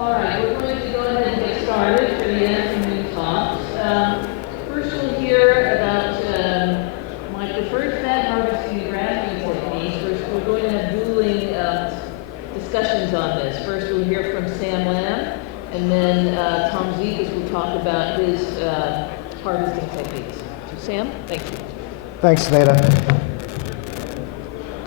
All right, we're going to go ahead and get started for the afternoon talks. First we'll hear about my preferred fat harvesting and grafting techniques. First, we're going to have dueling discussions on this. First we'll hear from Sam Lamb, and then Tom Zekas will talk about his harvesting techniques. So Sam, thank you. Thanks, Neda.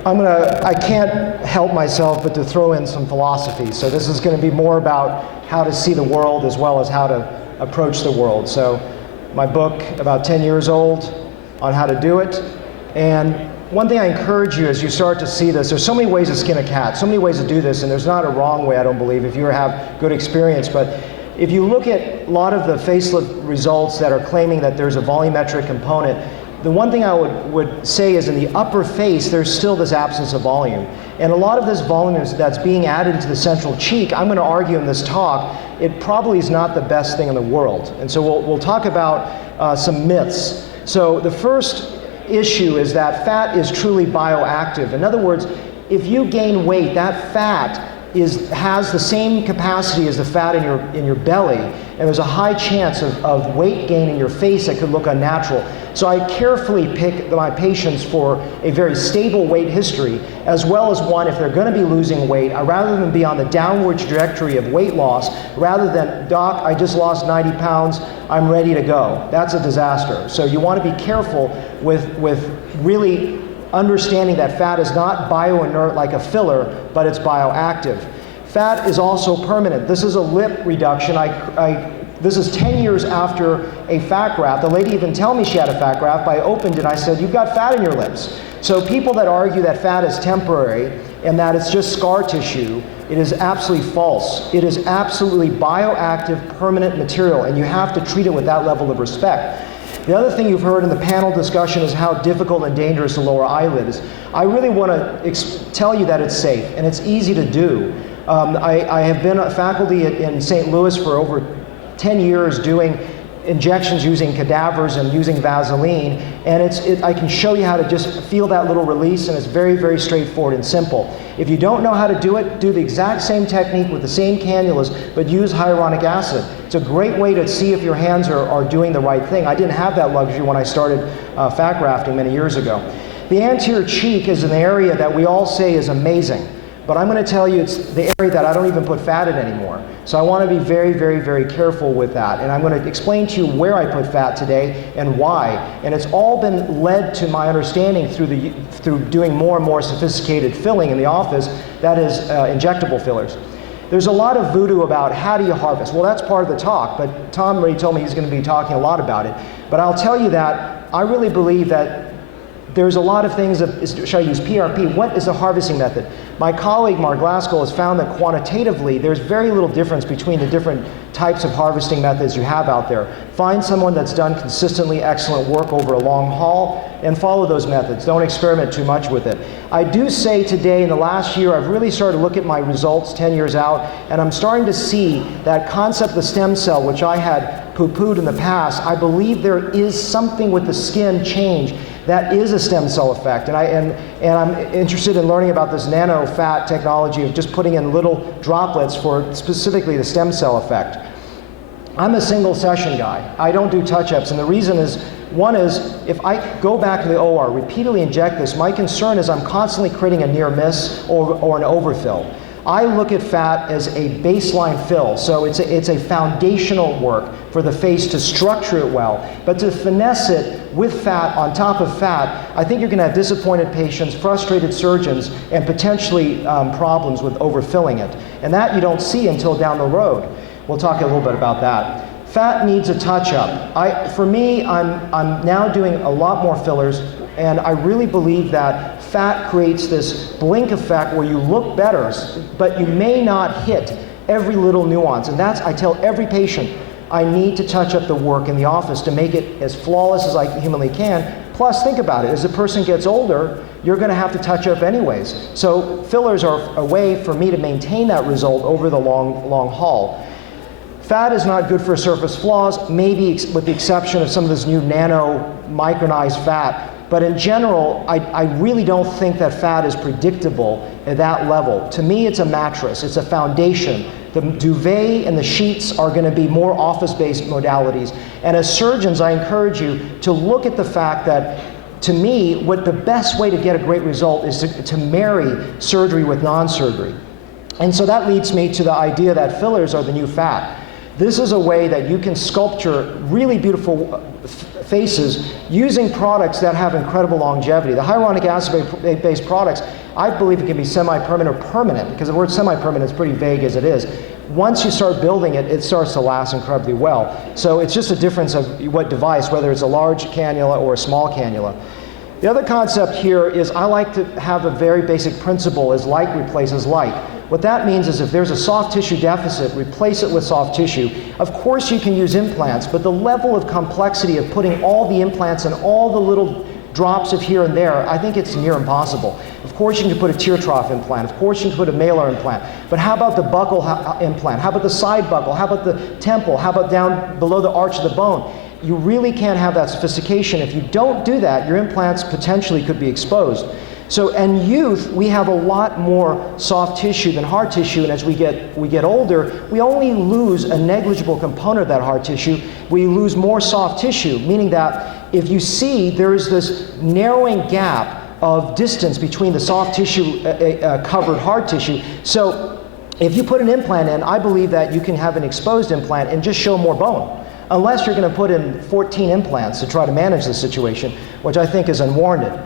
I can't help myself but to throw in some philosophy. So this is going to be more about how to see the world as well as how to approach the world. So my book, about 10 years old, on how to do it. And one thing I encourage you as you start to see this, there's so many ways to skin a cat, so many ways to do this, and there's not a wrong way, I don't believe, if you have good experience. But if you look at a lot of the facelift results that are claiming that there's a volumetric component, the one thing I would say is in the upper face, there's still this absence of volume. And a lot of this volume that's being added to the central cheek, I'm going to argue in this talk, it probably is not the best thing in the world. And so we'll talk about some myths. So the first issue is that fat is truly bioactive. In other words, if you gain weight, that fat has the same capacity as the fat in your belly, and there's a high chance of weight gain in your face that could look unnatural. So I carefully pick my patients for a very stable weight history, as well as one, if they're going to be losing weight, rather than be on the downward trajectory of weight loss, rather than, Doc, I just lost 90 pounds, I'm ready to go. That's a disaster. So you want to be careful with really understanding that fat is not bioinert like a filler, but it's bioactive. Fat is also permanent. This is a lip reduction. This is 10 years after a fat graft. The lady even told me she had a fat graft, but I opened it and I said, you've got fat in your lips. So people that argue that fat is temporary and that it's just scar tissue, it is absolutely false. It is absolutely bioactive, permanent material, and you have to treat it with that level of respect. The other thing you've heard in the panel discussion is how difficult and dangerous the lower eyelid is. I really want to tell you that it's safe and it's easy to do. I have been a faculty in St. Louis for over 10 years doing injections using cadavers and using Vaseline, and I can show you how to just feel that little release, and it's very, very straightforward and simple. If you don't know how to do it, do the exact same technique with the same cannulas, but use hyaluronic acid. It's a great way to see if your hands are doing the right thing. I didn't have that luxury when I started fat grafting many years ago. The anterior cheek is an area that we all say is amazing, but I'm going to tell you it's the area that I don't even put fat in anymore. So I want to be very, very, very careful with that. And I'm going to explain to you where I put fat today and why. And it's all been led to my understanding through doing more and more sophisticated filling in the office, that is injectable fillers. There's a lot of voodoo about how do you harvest. Well, that's part of the talk, but Tom already told me he's going to be talking a lot about it. But I'll tell you that I really believe that there's a lot of things, should I use PRP? What is the harvesting method? My colleague, Mark Glassgold, has found that quantitatively, there's very little difference between the different types of harvesting methods you have out there. Find someone that's done consistently excellent work over a long haul and follow those methods. Don't experiment too much with it. I do say today, in the last year, I've really started to look at my results 10 years out, and I'm starting to see that concept of the stem cell, which I had poo-pooed in the past. I believe there is something with the skin change that is a stem cell effect, and I'm interested in learning about this nano fat technology of just putting in little droplets for specifically the stem cell effect. I'm a single session guy. I don't do touch-ups, and the reason is, one is, if I go back to the OR, repeatedly inject this, my concern is I'm constantly creating a near miss or an overfill. I look at fat as a baseline fill, so it's a foundational work for the face to structure it well, but to finesse it with fat on top of fat, I think you're going to have disappointed patients, frustrated surgeons, and potentially problems with overfilling it. And that you don't see until down the road. We'll talk a little bit about that. Fat needs a touch-up. For me, I'm now doing a lot more fillers, and I really believe that fat creates this blink effect where you look better, but you may not hit every little nuance. And I tell every patient, I need to touch up the work in the office to make it as flawless as I humanly can. Plus, think about it, as the person gets older, you're going to have to touch up anyways. So fillers are a way for me to maintain that result over the long haul. Fat is not good for surface flaws, maybe with the exception of some of this new nano micronized fat. But in general, I really don't think that fat is predictable at that level. To me, it's a mattress, it's a foundation. The duvet and the sheets are going to be more office-based modalities. And as surgeons, I encourage you to look at the fact that, to me, what the best way to get a great result is to marry surgery with non-surgery. And so that leads me to the idea that fillers are the new fat. This is a way that you can sculpture really beautiful faces using products that have incredible longevity. The hyaluronic acid-based products, I believe it can be semi-permanent or permanent, because the word semi-permanent is pretty vague as it is. Once you start building it, it starts to last incredibly well. So it's just a difference of what device, whether it's a large cannula or a small cannula. The other concept here is I like to have a very basic principle is like replaces like. What that means is if there's a soft tissue deficit, replace it with soft tissue. Of course you can use implants, but the level of complexity of putting all the implants and all the little drops of here and there, I think it's near impossible. Of course you can put a tear trough implant, of course you can put a malar implant, but how about the buccal implant? How about the side buccal? How about the temple? How about down below the arch of the bone? You really can't have that sophistication. If you don't do that, your implants potentially could be exposed. So in youth, we have a lot more soft tissue than hard tissue, and as we get older, we only lose a negligible component of that hard tissue. We lose more soft tissue, meaning that if you see there is this narrowing gap of distance between the soft tissue covered hard tissue. So if you put an implant in, I believe that you can have an exposed implant and just show more bone. Unless you're going to put in 14 implants to try to manage the situation, which I think is unwarranted.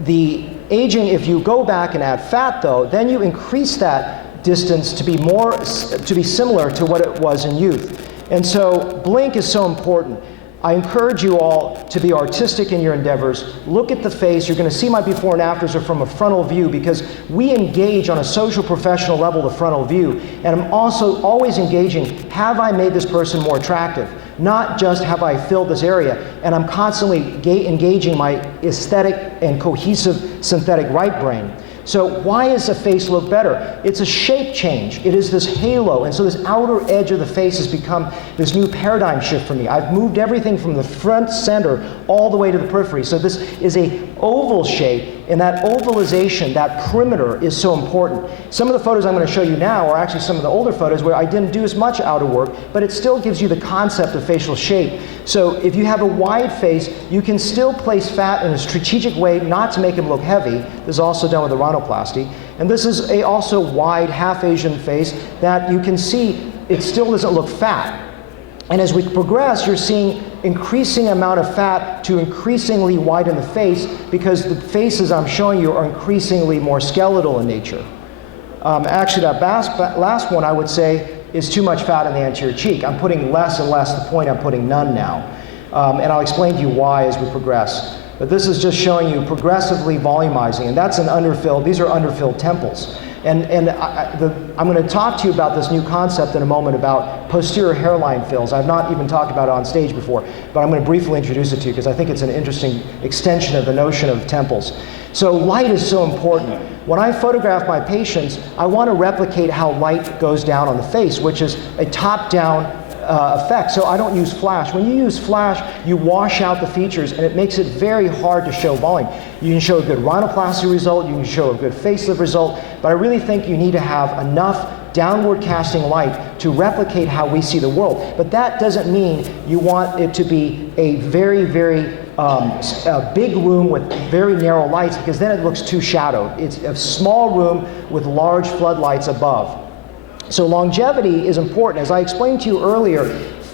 The aging, if you go back and add fat though, then you increase that distance to be similar to what it was in youth. And so blink is so important. I encourage you all to be artistic in your endeavors. Look at the face. You're going to see my before and afters are from a frontal view because we engage on a social professional level the frontal view. And I'm also always engaging, have I made this person more attractive? Not just have I filled this area. And I'm constantly engaging my aesthetic and cohesive synthetic right brain. So why does the face look better? It's a shape change. It is this halo. And so this outer edge of the face has become this new paradigm shift for me. I've moved everything from the front center all the way to the periphery. So this is a oval shape, and that ovalization, that perimeter, is so important. Some of the photos I'm going to show you now are actually some of the older photos where I didn't do as much outer work, but it still gives you the concept of facial shape. So if you have a wide face, you can still place fat in a strategic way not to make it look heavy. This is also done with a rhinoplasty. And this is a also wide, half Asian face that you can see it still doesn't look fat. And as we progress, you're seeing increasing amount of fat to increasingly widen the face because the faces I'm showing you are increasingly more skeletal in nature. Actually, that last one I would say is too much fat in the anterior cheek. I'm putting less and less, to the point I'm putting none now. And I'll explain to you why as we progress. But this is just showing you progressively volumizing, and that's an underfilled, these are underfilled temples. And I'm going to talk to you about this new concept in a moment about posterior hairline fills. I've not even talked about it on stage before, but I'm going to briefly introduce it to you because I think it's an interesting extension of the notion of temples. So light is so important. When I photograph my patients, I want to replicate how light goes down on the face, which is a top-down effect. So I don't use flash. When you use flash, you wash out the features and it makes it very hard to show volume. You can show a good rhinoplasty result, you can show a good facelift result, but I really think you need to have enough downward casting light to replicate how we see the world. But that doesn't mean you want it to be a very, very big room with very narrow lights, because then it looks too shadowed. It's a small room with large floodlights above. So longevity is important. As I explained to you earlier,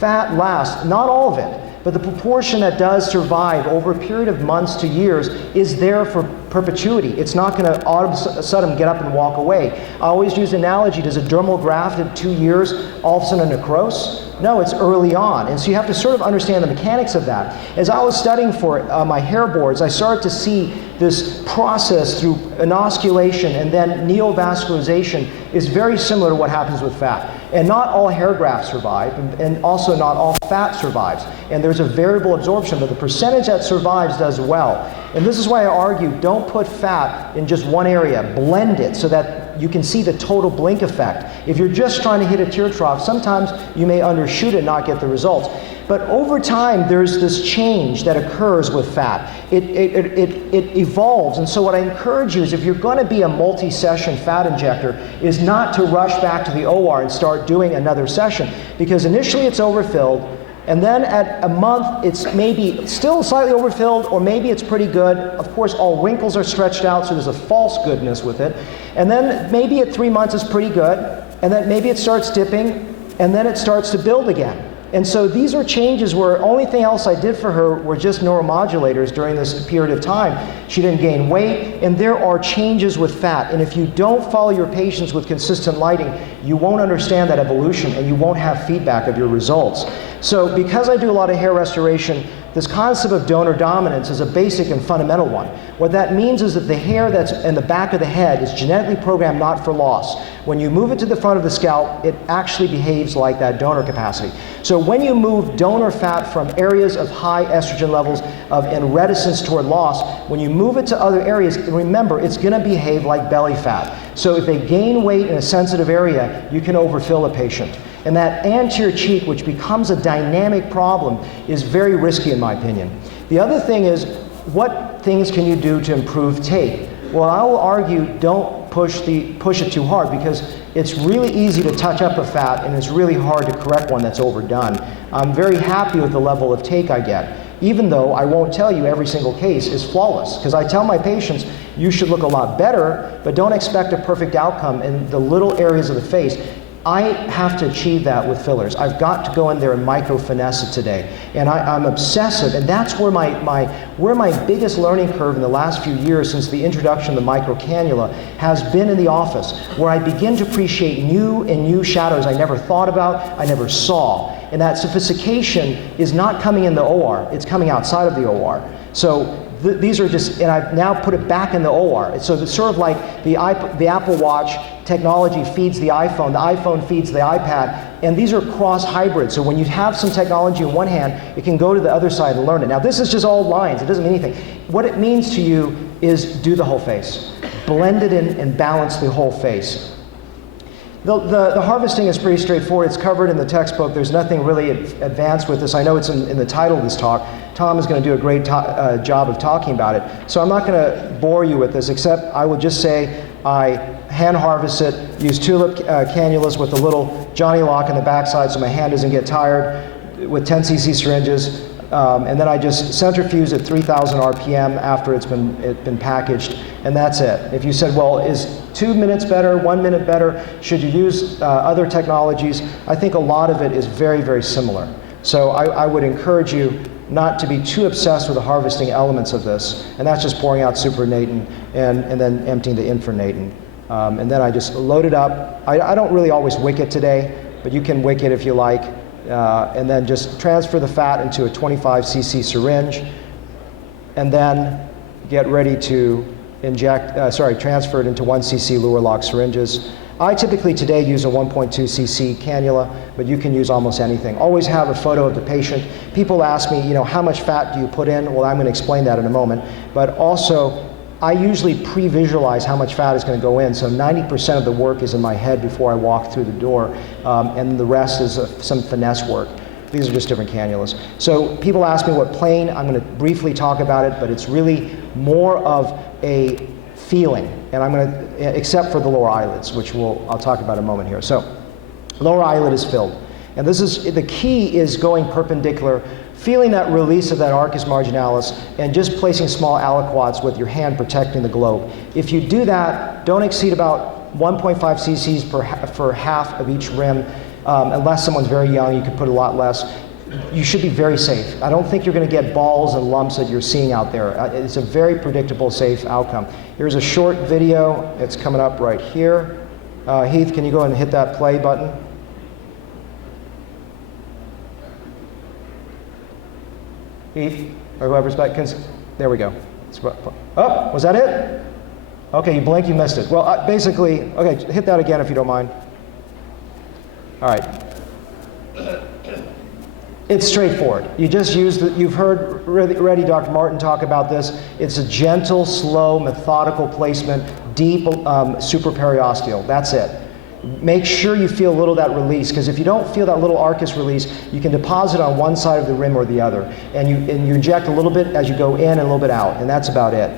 fat lasts, not all of it, but the proportion that does survive over a period of months to years is there for perpetuity. It's not going to all of a sudden get up and walk away. I always use the analogy, does a dermal graft at 2 years all of a sudden necrose? No, it's early on. And so you have to sort of understand the mechanics of that. As I was studying for my hair boards, I started to see this process through inosculation and then neovascularization is very similar to what happens with fat. And not all hair grafts survive, and also not all fat survives. And there's a variable absorption, but the percentage that survives does well. And this is why I argue, don't put fat in just one area. Blend it so that you can see the total blink effect. If you're just trying to hit a tear trough, sometimes you may undershoot it and not get the results. But over time, there's this change that occurs with fat. It evolves, and so what I encourage you is, if you're going to be a multi-session fat injector, is not to rush back to the OR and start doing another session, because initially it's overfilled, and then at a month, it's maybe still slightly overfilled, or maybe it's pretty good. Of course, all wrinkles are stretched out, so there's a false goodness with it. And then maybe at 3 months it's pretty good, and then maybe it starts dipping, and then it starts to build again. And so these are changes where only thing else I did for her were just neuromodulators during this period of time. She didn't gain weight, and there are changes with fat. And if you don't follow your patients with consistent lighting, you won't understand that evolution, and you won't have feedback of your results. So because I do a lot of hair restoration, this concept of donor dominance is a basic and fundamental one. What that means is that the hair that's in the back of the head is genetically programmed not for loss. When you move it to the front of the scalp, it actually behaves like that donor capacity. So when you move donor fat from areas of high estrogen levels and reticence toward loss, when you move it to other areas, remember, it's going to behave like belly fat. So if they gain weight in a sensitive area, you can overfill a patient. And that anterior cheek, which becomes a dynamic problem, is very risky in my opinion. The other thing is, what things can you do to improve take? Well, I will argue, don't push it too hard, because it's really easy to touch up a fat, and it's really hard to correct one that's overdone. I'm very happy with the level of take I get, even though I won't tell you every single case is flawless, because I tell my patients, you should look a lot better, but don't expect a perfect outcome in the little areas of the face. I have to achieve that with fillers. I've got to go in there and micro-finesse it today. And I'm obsessive, and that's where my biggest learning curve in the last few years since the introduction of the micro cannula has been in the office, where I begin to appreciate new shadows I never thought about, I never saw. And that sophistication is not coming in the OR, it's coming outside of the OR. So these are just, and I've now put it back in the OR. So it's sort of like the Apple Watch technology feeds the iPhone feeds the iPad, and these are cross hybrids. So when you have some technology in one hand, it can go to the other side and learn it. Now this is just all lines, it doesn't mean anything. What it means to you is do the whole face. Blend it in and balance the whole face. The harvesting is pretty straightforward. It's covered in the textbook. There's nothing really advanced with this. I know it's in the title of this talk. Tom is going to do a great job of talking about it. So I'm not going to bore you with this, except I will just say I hand harvest it, use tulip cannulas with a little Johnny lock in the backside so my hand doesn't get tired, with 10 cc syringes. And then I just centrifuge at 3,000 RPM after it's been packaged, and that's it. If you said, well, is 2 minutes better, 1 minute better, should you use other technologies? I think a lot of it is very, very similar. So I would encourage you not to be too obsessed with the harvesting elements of this, and that's just pouring out supernatant and then emptying the infranatant. And then I just load it up. I don't really always wick it today, but you can wick it if you like. And then just transfer the fat into a 25 cc syringe, and then get ready to transfer it into 1 cc Luer lock syringes. I typically today use a 1.2 cc cannula, but you can use almost anything. Always have a photo of the patient. People ask me, how much fat do you put in? Well, I'm going to explain that in a moment. But also, I usually pre-visualize how much fat is going to go in, so 90% of the work is in my head before I walk through the door, and the rest is some finesse work. These are just different cannulas. So people ask me what plane, I'm going to briefly talk about it, but it's really more of a feeling, and I'm going to, except for the lower eyelids, which I'll talk about in a moment here. So, lower eyelid is filled, and the key is going perpendicular, feeling that release of that arcus marginalis, and just placing small aliquots with your hand protecting the globe. If you do that, don't exceed about 1.5 cc's for half of each rim. Unless someone's very young, you could put a lot less. You should be very safe. I don't think you're going to get balls and lumps that you're seeing out there. It's a very predictable, safe outcome. Here's a short video. It's coming up right here. Heath, can you go ahead and hit that play button? Heath, or whoever's back, there we go. Oh, was that it? Okay, you blinked, you missed it. Well, basically, okay, hit that again if you don't mind. All right. It's straightforward. You just use you've heard already Dr. Martin talk about this. It's a gentle, slow, methodical placement, deep supraperiosteal. That's it. Make sure you feel a little of that release, because if you don't feel that little Arcus release, you can deposit on one side of the rim or the other. And you inject a little bit as you go in and a little bit out, and that's about it.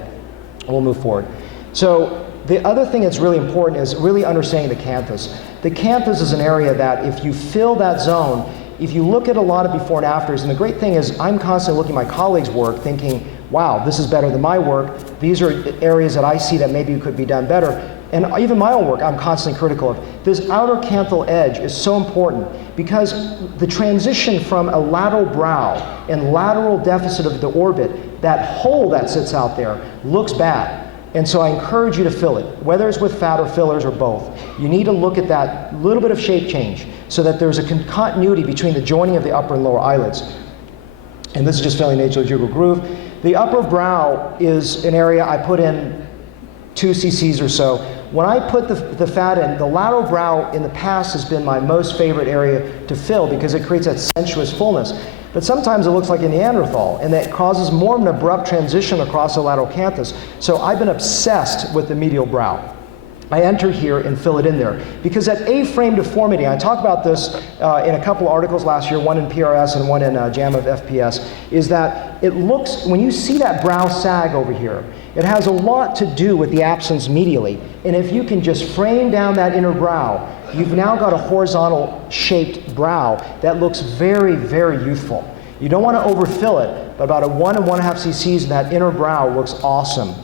We'll move forward. So the other thing that's really important is really understanding the canthus. The canthus is an area that if you fill that zone, if you look at a lot of before and afters, and the great thing is I'm constantly looking at my colleagues' work thinking, wow, this is better than my work. These are areas that I see that maybe could be done better. And even my own work, I'm constantly critical of. This outer canthal edge is so important because the transition from a lateral brow and lateral deficit of the orbit, that hole that sits out there looks bad. And so I encourage you to fill it, whether it's with fat or fillers or both. You need to look at that little bit of shape change so that there's a continuity between the joining of the upper and lower eyelids. And this is just filling the nasolabial groove. The upper brow is an area I put in 2 cc's or so. When I put the fat in, the lateral brow in the past has been my most favorite area to fill because it creates that sensuous fullness. But sometimes it looks like a Neanderthal, and that causes more of an abrupt transition across the lateral canthus. So I've been obsessed with the medial brow. I enter here and fill it in there. Because that A-frame deformity, I talked about this in a couple articles last year, one in PRS and one in JAMA of FPS, is that it looks, when you see that brow sag over here, it has a lot to do with the absence medially. And if you can just frame down that inner brow, you've now got a horizontal shaped brow that looks very, very youthful. You don't want to overfill it, but about a 1 and 1.5 cc's in that inner brow looks awesome.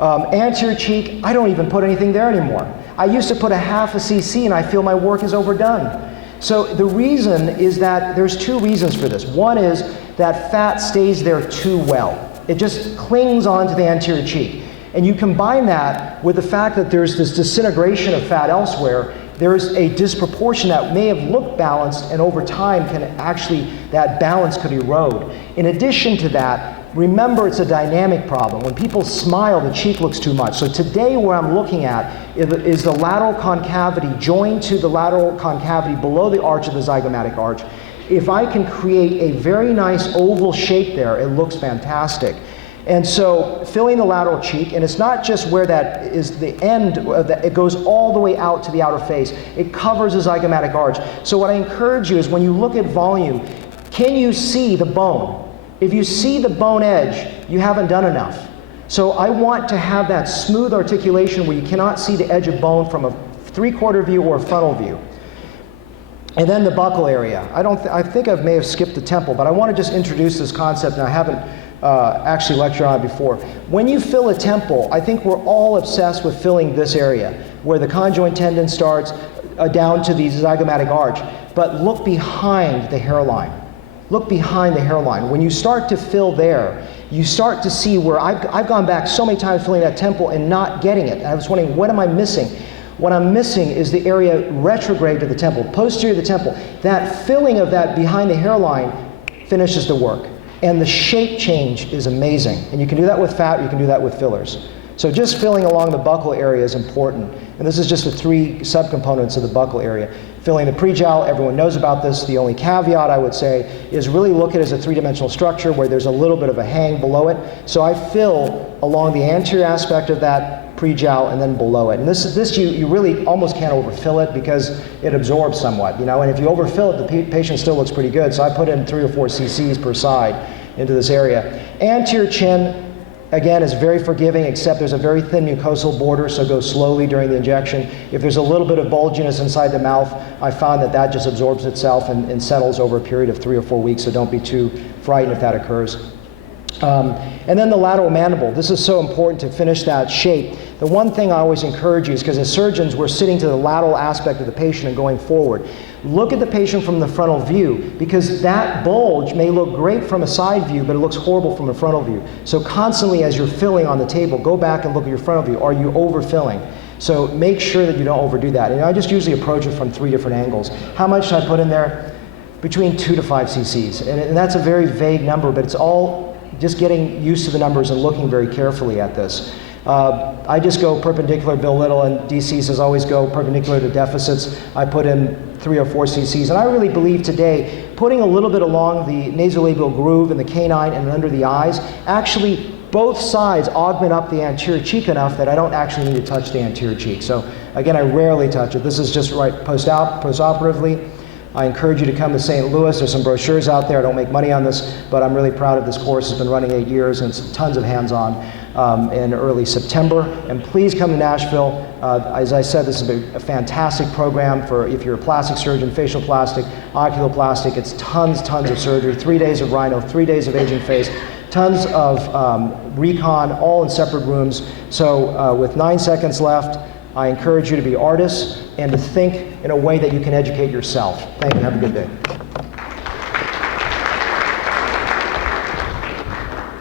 Anterior cheek, I don't even put anything there anymore. I used to put a 0.5 cc and I feel my work is overdone. So the reason is that there's 2 reasons for this. One is that fat stays there too well. It just clings onto the anterior cheek. And you combine that with the fact that there's this disintegration of fat elsewhere, there's a disproportion that may have looked balanced, and over time can actually, that balance could erode. In addition to that, remember it's a dynamic problem. When people smile, the cheek looks too much. So today what I'm looking at is the lateral concavity joined to the lateral concavity below the arch of the zygomatic arch. If I can create a very nice oval shape there, it looks fantastic. And so filling the lateral cheek, and it's not just where that is the end, it goes all the way out to the outer face. It covers the zygomatic arch. So what I encourage you is when you look at volume, can you see the bone? If you see the bone edge, you haven't done enough. So I want to have that smooth articulation where you cannot see the edge of bone from a 3/4 view or a frontal view. And then the buccal area. I think I may have skipped the temple, but I want to just introduce this concept, and I haven't actually lectured on it before. When you fill a temple, I think we're all obsessed with filling this area, where the conjoint tendon starts down to the zygomatic arch. But look behind the hairline. Look behind the hairline. When you start to fill there, you start to see where I've gone back so many times filling that temple and not getting it. And I was wondering, what am I missing? What I'm missing is the area retrograde to the temple, posterior to the temple. That filling of that behind the hairline finishes the work. And the shape change is amazing. And you can do that with fat, or you can do that with fillers. So just filling along the buccal area is important. And this is just the 3 subcomponents of the buccal area. Filling the prejowl, everyone knows about this. The only caveat I would say is really look at it as a 3-dimensional structure where there's a little bit of a hang below it. So I fill along the anterior aspect of that prejowl and then below it. And this you really almost can't overfill it because it absorbs somewhat, you know. And if you overfill it, the patient still looks pretty good. So I put in 3 or 4 cc's per side into this area. Anterior chin, again, is very forgiving, except there's a very thin mucosal border, so go slowly during the injection. If there's a little bit of bulginess inside the mouth, I found that just absorbs itself and settles over a period of 3 or 4 weeks, so don't be too frightened if that occurs. And then the lateral mandible. This is so important to finish that shape. The one thing I always encourage you is, because as surgeons, we're sitting to the lateral aspect of the patient and going forward. Look at the patient from the frontal view, because that bulge may look great from a side view, but it looks horrible from a frontal view. So constantly as you're filling on the table, go back and look at your frontal view. Are you overfilling? So make sure that you don't overdo that. And I just usually approach it from 3 different angles. How much should I put in there? Between 2 to 5 cc's. And that's a very vague number, but it's all just getting used to the numbers and looking very carefully at this. I just go perpendicular, Bill Little and DC says always go perpendicular to deficits. I put in 3 or 4 cc's, and I really believe today putting a little bit along the nasolabial groove in the canine and under the eyes, actually both sides augment up the anterior cheek enough that I don't actually need to touch the anterior cheek. So Again, I rarely touch it. This is just right post-operatively. I encourage you to come to St. Louis. There's some brochures out there. I don't make money on this, but I'm really proud of this course. It's been running 8 years, and it's tons of hands-on in early September. And please come to Nashville. As I said, this is a fantastic program for if you're a plastic surgeon, facial plastic, oculoplastic. It's tons of surgery, 3 days of rhino, 3 days of aging face, tons of recon, all in separate rooms. So with 9 seconds left, I encourage you to be artists and to think in a way that you can educate yourself. Thank you. Have a good day.